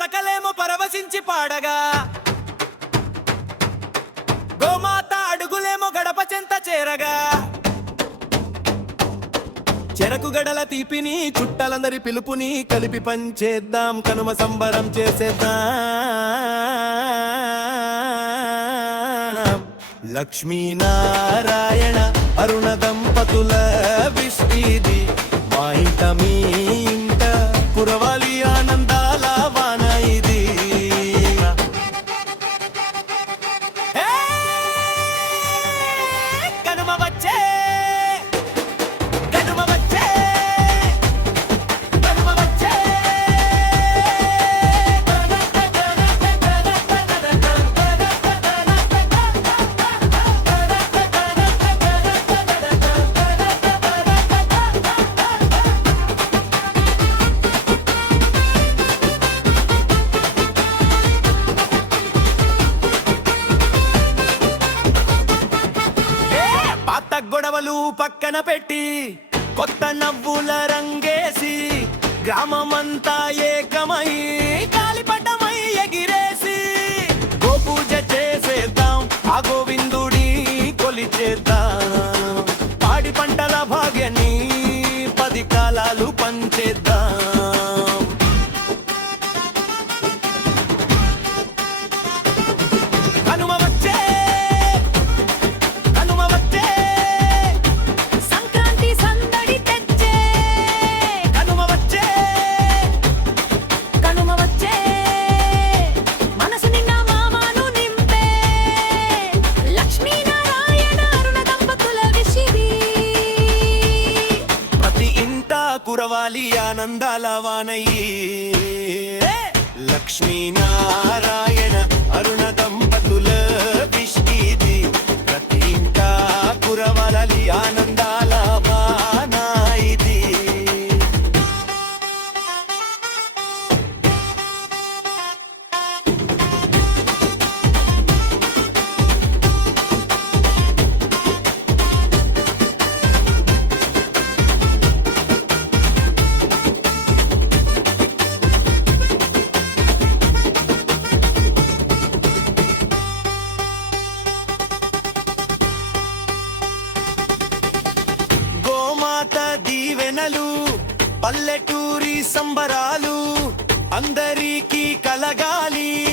పరకలేమో పరవశించి పాడగా. గోమాత అడుగులేమో గడప చెంత చేరగా. చెరకు గడల తీపిని చుట్టాలందరి పిలుపుని కలిపి పంచేద్దాం కనుమ సంబరం చేసేద్దాం. లక్ష్మీనారాయణ అరుణ దంపతుల విష్టిది మా ఇంట మీ గొడవలు పక్కన పెట్టి కొత్త నవ్వుల రంగేసి గ్రామమంతా ఏకమై కాలిపటమై ఎగిరేసి గోపూజ చేసేద్దాం ఆ గోవిందుడి కొలిచేద్దాం పాడి పంటల భాగ్యని పది కాలాలు పంచేద్దాం. కురవాలి ఆనందాల వానయ్యి. లక్ష్మీనారాయణ పల్లెటూరి సంబరాలు అందరికీ కలగాలి.